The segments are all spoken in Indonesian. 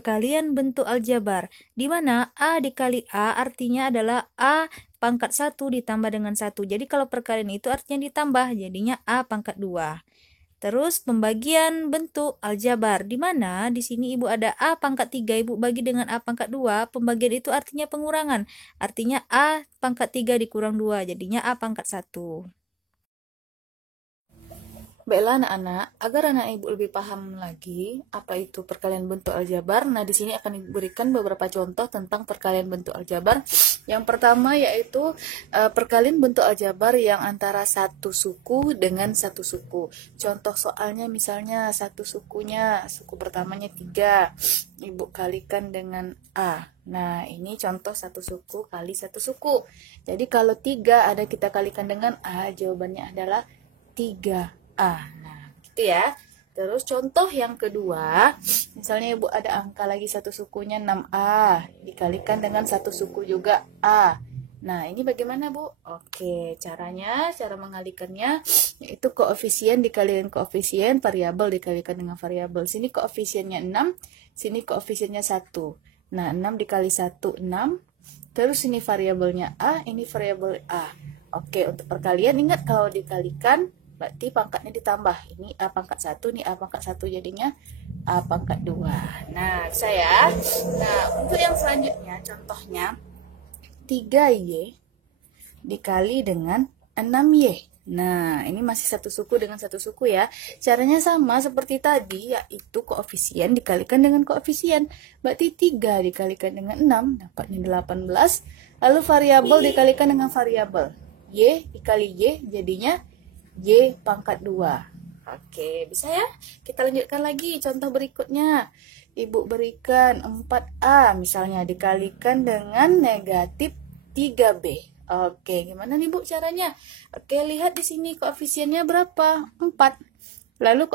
perkalian bentuk aljabar, di mana A dikali A artinya adalah A pangkat 1 ditambah dengan 1. Jadi kalau perkalian itu artinya ditambah, jadinya A pangkat 2. Terus pembagian bentuk aljabar, di mana di sini Ibu ada A pangkat 3, Ibu bagi dengan A pangkat 2, pembagian itu artinya pengurangan. Artinya A pangkat 3 dikurang 2, jadinya A pangkat 1. Baiklah anak-anak, agar anak ibu lebih paham lagi apa itu perkalian bentuk aljabar. Nah, di sini akan diberikan beberapa contoh tentang perkalian bentuk aljabar. Yang pertama yaitu perkalian bentuk aljabar yang antara satu suku dengan satu suku. Contoh soalnya misalnya satu sukunya, suku pertamanya 3, ibu kalikan dengan A. Nah, ini contoh satu suku kali satu suku. Jadi kalau 3 ada kita kalikan dengan A, jawabannya adalah 3. Nah gitu ya. Terus contoh yang kedua, misalnya ibu ada angka lagi satu sukunya 6A dikalikan dengan satu suku juga A. Nah ini bagaimana Bu? Oke, cara mengalikannya yaitu koefisien dikalikan koefisien, variabel dikalikan dengan variabel. Sini koefisiennya 6, sini koefisiennya 1. Nah 6 dikali 1 6. Terus ini variabelnya A, ini variabel A. Oke, untuk perkalian ingat kalau dikalikan berarti pangkatnya ditambah. Ini A pangkat 1, ini A pangkat 1, jadinya A pangkat 2. Nah, saya. Nah, untuk yang selanjutnya, contohnya 3Y dikali dengan 6Y. Nah, ini masih satu suku dengan satu suku ya. Caranya sama seperti tadi, yaitu koefisien dikalikan dengan koefisien. Berarti 3 dikalikan dengan 6, dapatnya 18. Lalu variabel dikalikan dengan variabel. Y dikali Y, jadinya Y pangkat 2. Oke, bisa ya? Kita lanjutkan lagi contoh berikutnya. Ibu berikan 4A misalnya dikalikan dengan negatif 3B. Oke, gimana nih Bu caranya? Oke, lihat di sini koefisiennya berapa? 4. Lalu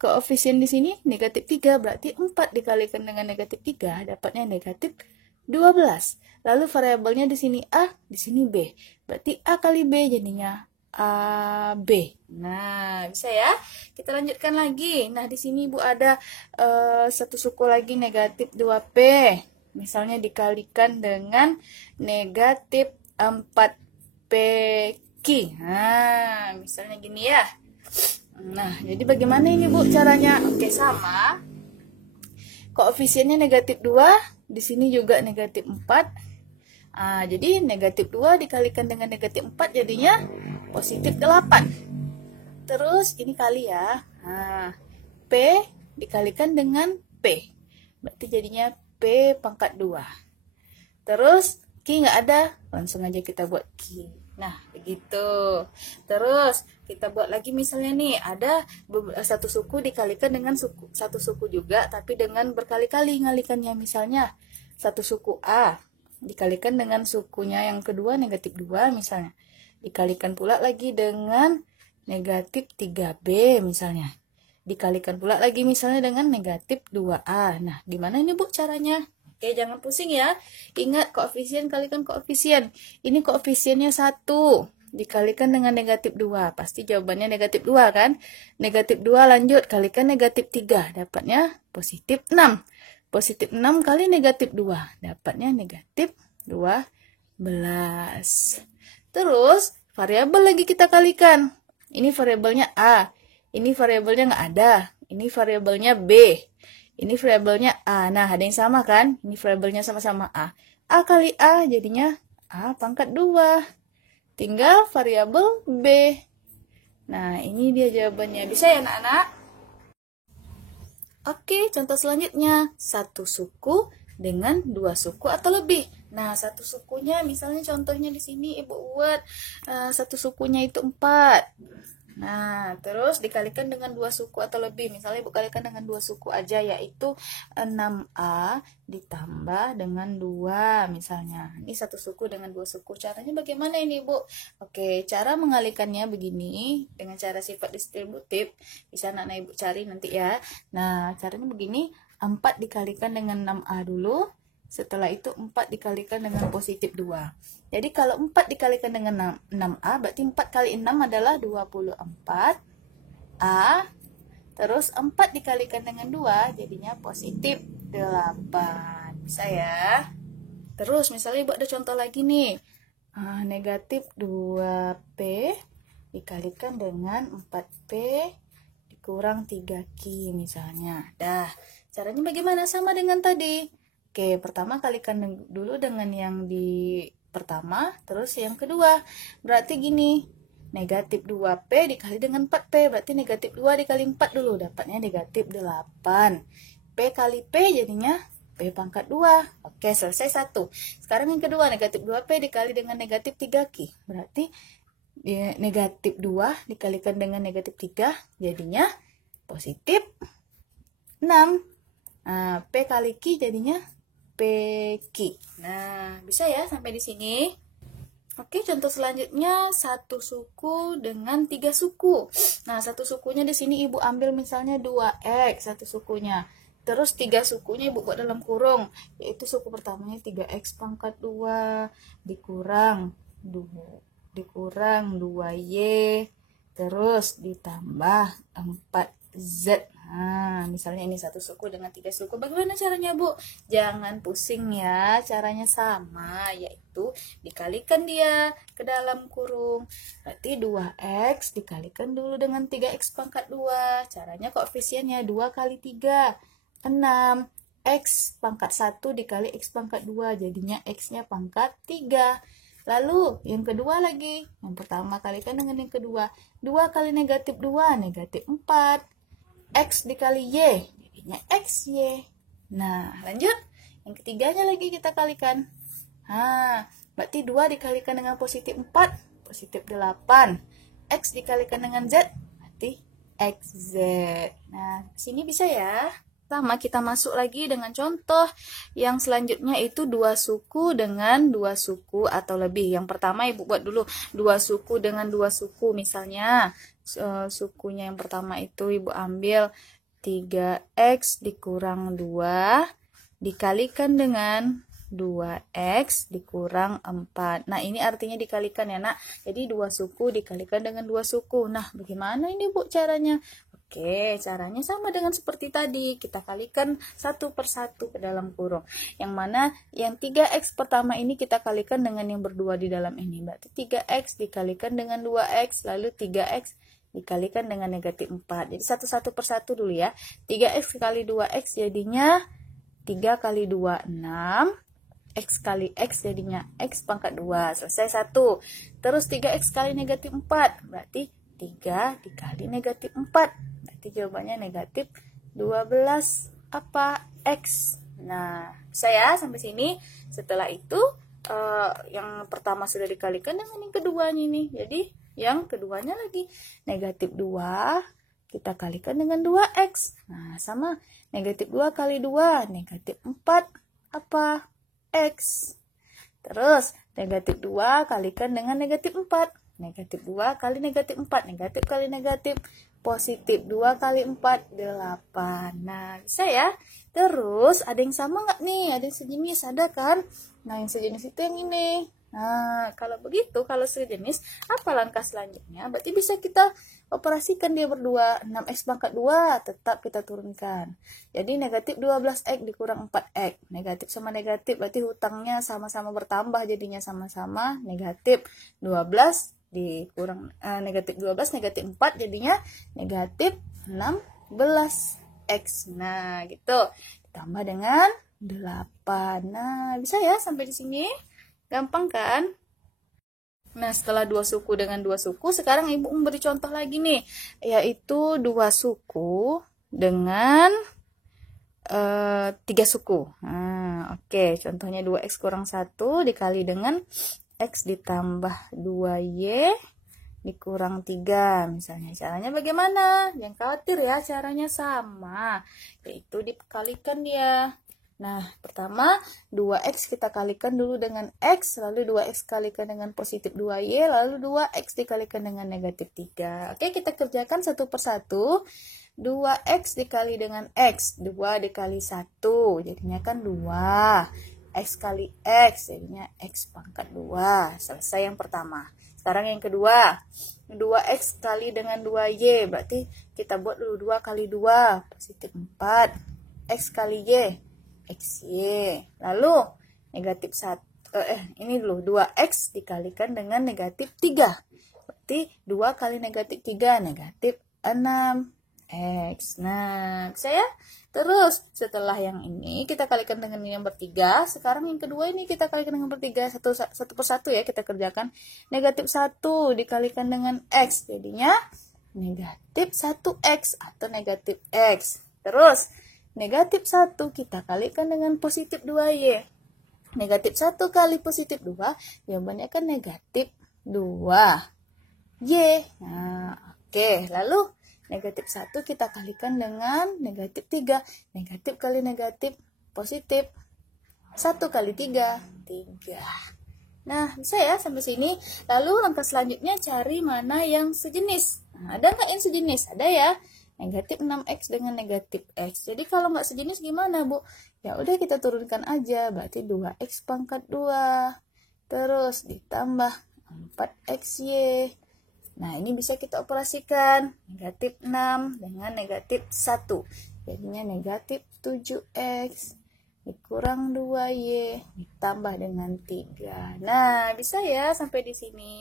koefisien di sini negatif 3, berarti 4 dikalikan dengan negatif 3 dapatnya negatif 12. Lalu variabelnya di sini A, di sini B. Berarti A kali B jadinya AB. Nah, bisa ya? Kita lanjutkan lagi. Nah, di sini Ibu ada satu suku lagi negatif 2P. Misalnya dikalikan dengan negatif 4PQ. Nah, misalnya gini ya. Nah, jadi bagaimana ini Bu caranya? Oke, sama. Koefisiennya negatif 2. Di sini juga negatif 4. Jadi negatif 2 dikalikan dengan negatif 4 jadinya positif 8. Terus ini kali ya. P dikalikan dengan P. Berarti jadinya P pangkat 2. Terus Q nggak ada. Langsung aja kita buat Q. Nah, begitu. Terus kita buat lagi misalnya nih. Ada satu suku dikalikan dengan satu suku juga. Tapi dengan berkali-kali ngalikannya. Misalnya satu suku A dikalikan dengan sukunya yang kedua negatif 2 misalnya. Dikalikan pula lagi dengan negatif 3B misalnya. Dikalikan pula lagi misalnya dengan negatif 2A. Nah, gimana ini Bu caranya? Oke, jangan pusing ya. Ingat koefisien kalikan koefisien. Ini koefisiennya 1 dikalikan dengan negatif 2. Pasti jawabannya negatif 2 kan? Negatif 2 lanjut kalikan negatif 3. Dapatnya positif 6. Positif 6 kali negatif 2. Dapatnya negatif 12. Terus, variabel lagi kita kalikan. Ini variabelnya A. Ini variabelnya nggak ada. Ini variabelnya B. Ini variabelnya A. Nah, ada yang sama kan? Ini variabelnya sama-sama A. A kali A jadinya A pangkat 2. Tinggal variabel B. Nah, ini dia jawabannya. Bisa ya anak-anak? Oke, contoh selanjutnya. Satu suku dengan 2 suku atau lebih. Nah, satu sukunya misalnya contohnya di sini Ibu buat satu sukunya itu 4. Nah, terus dikalikan dengan 2 suku atau lebih. Misalnya Ibu kalikan dengan 2 suku aja, yaitu 6A ditambah dengan 2 misalnya. Ini satu suku dengan 2 suku. Caranya bagaimana ini Ibu? Oke, cara mengalikannya begini dengan cara sifat distributif. Bisa anak-anak Ibu cari nanti ya. Nah, caranya begini. 4 dikalikan dengan 6A dulu. Setelah itu 4 dikalikan dengan positif 2. Jadi kalau 4 dikalikan dengan 6A, berarti 4 kali 6 adalah 24. A Terus 4 dikalikan dengan 2 jadinya positif 8. Bisa ya. Terus misalnya Ibu ada contoh lagi nih. Negatif 2P dikalikan dengan 4P dikurang 3Q misalnya. Dah, caranya bagaimana? Sama dengan tadi. Oke, pertama kalikan dulu dengan yang di pertama, terus yang kedua. Berarti gini, negatif 2P dikali dengan 4P, berarti negatif 2 dikali 4 dulu, dapatnya negatif 8. P kali P jadinya P pangkat 2. Oke, selesai satu. Sekarang yang kedua, negatif 2P dikali dengan negatif 3Q. Berarti negatif 2 dikalikan dengan negatif 3, jadinya positif 6. P kali Q jadinya PQ. Nah, bisa ya sampai di sini. Oke, contoh selanjutnya satu suku dengan 3 suku. Nah, satu sukunya di sini Ibu ambil misalnya 2X satu sukunya. Terus 3 sukunya Ibu buat dalam kurung, yaitu suku pertamanya 3X pangkat 2 dikurang 2Y terus ditambah 4Z. Nah, misalnya ini satu suku dengan 3 suku. Bagaimana caranya, Bu? Jangan pusing ya, caranya sama, yaitu dikalikan dia ke dalam kurung. Berarti 2X dikalikan dulu dengan 3X pangkat 2. Caranya koefisiennya 2 kali 3, 6. X pangkat 1 dikali X pangkat 2, jadinya X-nya pangkat 3. Lalu yang kedua lagi, yang pertama kalikan dengan yang kedua. 2 kali negatif 2, negatif 4. X dikali Y, jadinya XY. Nah, lanjut. Yang ketiganya lagi kita kalikan. Berarti 2 dikalikan dengan positif 4, positif 8. X dikalikan dengan Z, berarti XZ. Nah, sini bisa ya. Sama, kita masuk lagi dengan contoh yang selanjutnya, itu 2 suku dengan 2 suku atau lebih. Yang pertama Ibu buat dulu 2 suku dengan 2 suku. Misalnya sukunya yang pertama itu Ibu ambil 3X dikurang 2 dikalikan dengan 2X dikurang 4. Nah, ini artinya dikalikan ya, Nak. Jadi 2 suku dikalikan dengan 2 suku. Nah, bagaimana ini, Bu, caranya? Oke, caranya sama dengan seperti tadi. Kita kalikan satu persatu ke dalam kurung. Yang mana yang 3X pertama ini kita kalikan dengan yang berdua di dalam ini. Berarti 3X dikalikan dengan 2X, lalu 3X dikalikan dengan negatif 4. Jadi satu-satu persatu dulu ya. 3X kali 2X jadinya 3 kali 2, 6. X kali X jadinya X pangkat 2. Selesai satu. Terus 3X kali negatif 4. Berarti 3 dikali negatif 4. Berarti jawabannya negatif 12 X. Nah, bisa ya sampai sini. Setelah itu yang pertama sudah dikalikan dengan yang keduanya nih. Jadi yang keduanya lagi negatif 2 kita kalikan dengan 2X. Nah, sama negatif 2 kali 2 negatif 4 X. Terus negatif 2 kalikan dengan negatif 4. Negatif 2 kali negatif 4. Negatif kali negatif positif. 2 kali 4, 8. Nah, bisa ya. Terus, ada yang sama nggak nih? Ada yang sejenis, ada kan? Nah, yang sejenis itu yang ini. Nah, kalau begitu, kalau sejenis, apa langkah selanjutnya? Berarti bisa kita operasikan dia berdua. 6X pangkat 2, tetap kita turunkan. Jadi, negatif 12X dikurang 4X. Negatif sama negatif, berarti hutangnya sama-sama bertambah, jadinya sama-sama negatif 12 dikurang negatif 12 negatif 4 jadinya negatif 16X. Nah, gitu. Ditambah dengan 8. Nah, bisa ya sampai di sini? Gampang kan? Nah, setelah 2 suku dengan 2 suku, sekarang Ibu memberi contoh lagi nih, yaitu 2 suku dengan 3 suku. Nah, oke, contohnya 2X kurang 1 dikali dengan X ditambah 2Y dikurang 3 misalnya. Caranya bagaimana? Jangan khawatir ya, caranya sama, yaitu dikalikan dia. Nah, pertama 2X kita kalikan dulu dengan X, lalu 2X kalikan dengan positif 2Y, lalu 2X dikalikan dengan negatif 3. Oke, kita kerjakan satu persatu. 2X dikali dengan X, 2 dikali 1, jadinya kan 2. X kali X, jadinya X pangkat 2. Selesai yang pertama. Sekarang yang kedua, 2x kali dengan 2y, berarti kita buat dulu 2 kali 2, positif 4, x kali y, xy. Lalu negatif 1, ini dulu 2x dikalikan dengan negatif 3. Berarti 2 kali negatif 3, negatif 6x. Nah, bisa ya? Terus setelah yang ini kita kalikan dengan yang bertiga. Sekarang yang kedua ini kita kalikan dengan bertiga. Satu persatu ya kita kerjakan. Negatif 1 dikalikan dengan x. Jadinya negatif 1x atau negatif x. Terus negatif 1 kita kalikan dengan positif 2y. Negatif 1 kali positif 2 jawabannya kan negatif 2y. Nah, oke. Lalu negatif 1 kita kalikan dengan negatif 3. Negatif kali negatif positif. 1 kali 3, 3. Nah, bisa ya sampai sini. Lalu langkah selanjutnya cari mana yang sejenis. Nah, ada nggak yang sejenis? Ada ya. Negatif 6x dengan negatif x. Jadi kalau nggak sejenis gimana, Bu? Ya udah kita turunkan aja. Berarti 2x pangkat 2. Terus ditambah 4xy. Nah, ini bisa kita operasikan. Negatif 6 dengan negatif 1. Jadinya negatif 7x dikurang 2y ditambah dengan 3. Nah, bisa ya sampai di sini.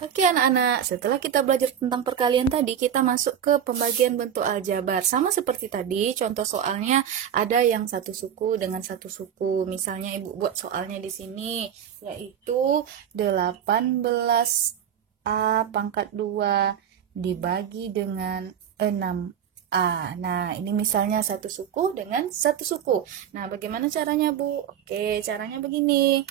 Oke anak-anak, setelah kita belajar tentang perkalian tadi, kita masuk ke pembagian bentuk aljabar. Sama seperti tadi, contoh soalnya ada yang satu suku dengan satu suku. Misalnya Ibu buat soalnya di sini, yaitu 18 A pangkat 2 dibagi dengan 6A. Nah, ini misalnya satu suku dengan satu suku. Nah, bagaimana caranya, Bu? Oke, caranya begini.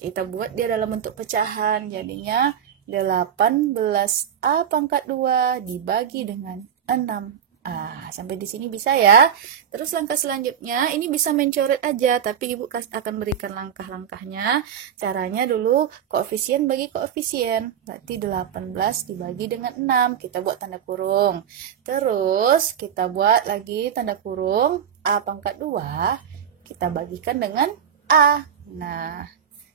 Kita buat dia dalam bentuk pecahan. Jadinya 18A pangkat 2 dibagi dengan 6A. Sampai di sini bisa ya. Terus langkah selanjutnya, ini bisa mencoret aja, tapi Ibu akan berikan langkah-langkahnya. Caranya dulu koefisien bagi koefisien. Berarti 18 dibagi dengan 6. Kita buat tanda kurung. Terus kita buat lagi tanda kurung. A pangkat 2 kita bagikan dengan A. Nah,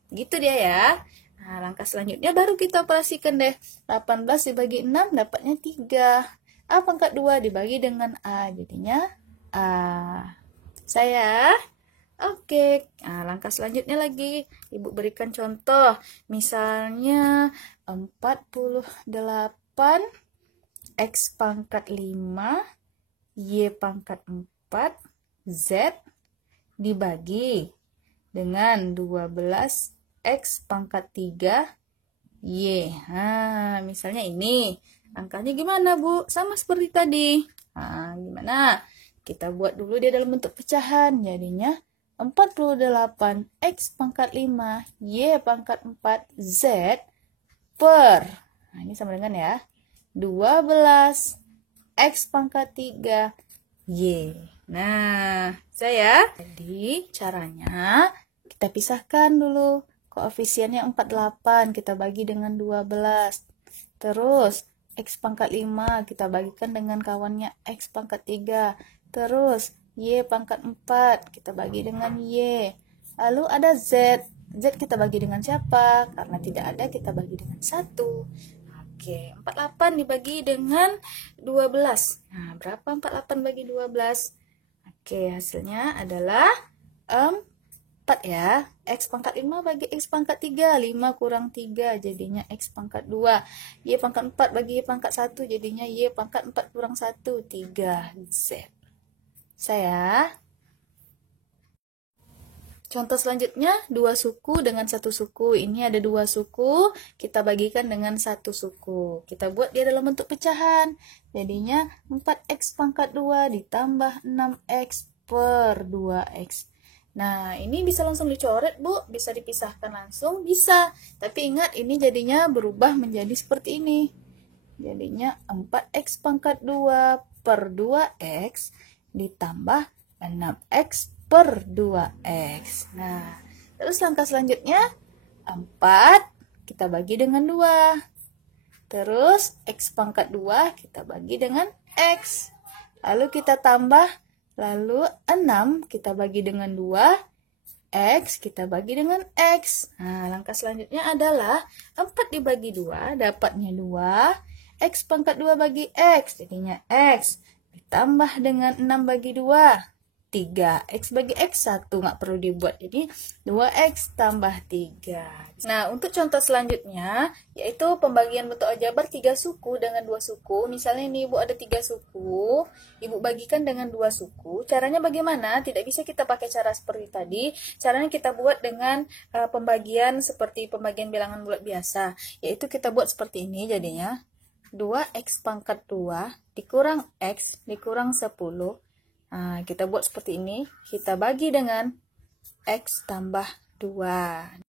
gitu dia ya. Nah, langkah selanjutnya baru kita operasikan deh. 18 dibagi 6 dapatnya 3. A pangkat 2 dibagi dengan A. Jadinya A. Saya. Oke. Nah, langkah selanjutnya lagi. Ibu berikan contoh. Misalnya 48 X pangkat 5 Y pangkat 4 Z dibagi dengan 12 X pangkat 3 Y. Nah, misalnya ini. Angkanya gimana, Bu? Sama seperti tadi. Nah, gimana? Kita buat dulu dia dalam bentuk pecahan. Jadinya 48 X pangkat 5 Y pangkat 4 Z per. Nah, ini sama dengan ya. 12 X pangkat 3 Y. Nah, saya. Jadi, caranya kita pisahkan dulu. Koefisiennya 48 kita bagi dengan 12. Terus X pangkat 5 kita bagikan dengan kawannya X pangkat 3. Terus Y pangkat 4 kita bagi dengan Y. Lalu ada Z. Z kita bagi dengan siapa? Karena tidak ada kita bagi dengan 1. Oke, 48 dibagi dengan 12. Nah, berapa 48 bagi 12? Oke, hasilnya adalah 4 ya. X pangkat 5 bagi X pangkat 3. 5 kurang 3 jadinya X pangkat 2. Y pangkat 4 bagi Y pangkat 1 jadinya Y pangkat 4 kurang 1. 3 Z. Saya. Contoh selanjutnya, 2 suku dengan 1 suku. Ini ada 2 suku, kita bagikan dengan 1 suku. Kita buat dia dalam bentuk pecahan. Jadinya 4X pangkat 2 ditambah 6X per 2X. Nah, ini bisa langsung dicoret, Bu. Bisa dipisahkan langsung, bisa. Tapi ingat, ini jadinya berubah menjadi seperti ini. Jadinya 4X pangkat 2 per 2X ditambah 6X per 2X. Nah, terus langkah selanjutnya, 4 kita bagi dengan 2. Terus, X pangkat 2 kita bagi dengan X. Lalu kita tambah. Lalu 6 kita bagi dengan 2, X kita bagi dengan X. Nah, langkah selanjutnya adalah 4 dibagi 2, dapatnya 2. X pangkat 2 bagi X, jadinya X. Ditambah dengan 6 bagi 2, 3. X bagi X 1, nggak perlu dibuat. Jadi 2X tambah 3. Nah, untuk contoh selanjutnya, yaitu pembagian bentuk aljabar 3 suku dengan 2 suku. Misalnya ini Ibu ada 3 suku, Ibu bagikan dengan 2 suku. Caranya bagaimana? Tidak bisa kita pakai cara seperti tadi. Caranya kita buat dengan pembagian seperti pembagian bilangan bulat biasa. Yaitu kita buat seperti ini jadinya. 2X pangkat 2 dikurang X dikurang 10. Nah, kita buat seperti ini. Kita bagi dengan X tambah 2.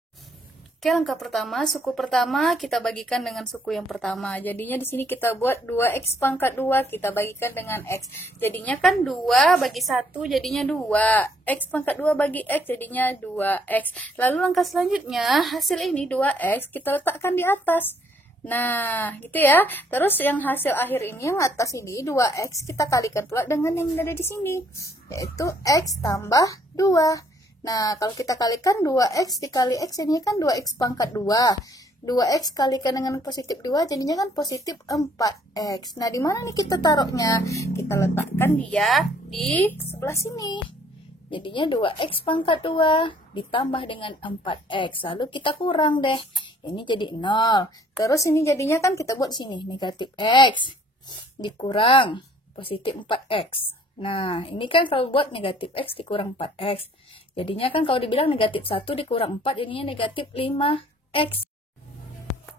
Oke, langkah pertama, suku pertama kita bagikan dengan suku yang pertama. Jadinya di sini kita buat 2X pangkat 2 kita bagikan dengan X. Jadinya kan 2 bagi 1 jadinya 2. X pangkat 2 bagi X jadinya 2X. Lalu langkah selanjutnya, hasil ini 2X kita letakkan di atas. Nah, gitu ya. Terus yang hasil akhir ini yang atas ini 2X kita kalikan pula dengan yang ada di sini, yaitu X tambah 2. Nah, kalau kita kalikan 2X dikali X jadinya kan 2X pangkat 2. 2X kalikan dengan positif 2 jadinya kan positif 4X. Nah, di mana nih kita taruhnya? Kita letakkan dia di sebelah sini. Jadinya 2X pangkat 2 ditambah dengan 4X. Lalu kita kurang deh. Ini jadi 0. Terus ini jadinya kan kita buat sini. Negatif X dikurang positif 4X. Nah, ini kan kalau buat negatif X dikurang 4X. Jadinya kan kalau dibilang negatif 1 dikurang 4, jadinya negatif 5X.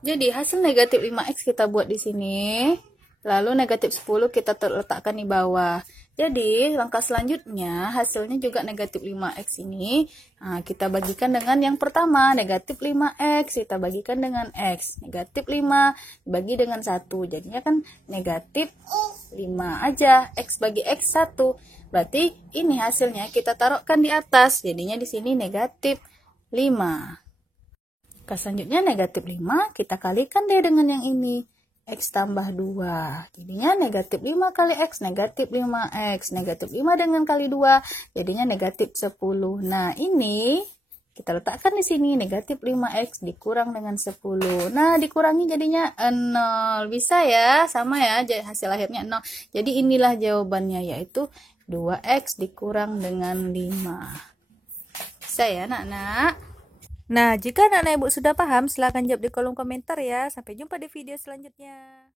Jadi hasil negatif 5X kita buat di sini. Lalu negatif 10 kita letakkan di bawah. Jadi langkah selanjutnya hasilnya juga negatif 5X ini. Nah, kita bagikan dengan yang pertama, negatif 5X kita bagikan dengan X. Negatif 5 dibagi dengan 1. Jadinya kan negatif 5 aja. X bagi X 1. Berarti ini hasilnya kita taruhkan di atas. Jadinya di sini negatif 5. Langkah selanjutnya negatif 5 kita kalikan deh dengan yang ini. X tambah 2. Jadinya negatif 5 kali X, negatif 5X. Negatif 5 dengan kali 2, jadinya negatif 10. Nah, ini kita letakkan di sini. Negatif 5X dikurang dengan 10. Nah, dikurangi jadinya 0. Bisa ya? Sama ya, hasil akhirnya 0. Jadi inilah jawabannya, yaitu 2X dikurang dengan 5. Bisa ya, anak-anak? Nah, jika anak-anak ibu sudah paham, silahkan jawab di kolom komentar ya. Sampai jumpa di video selanjutnya.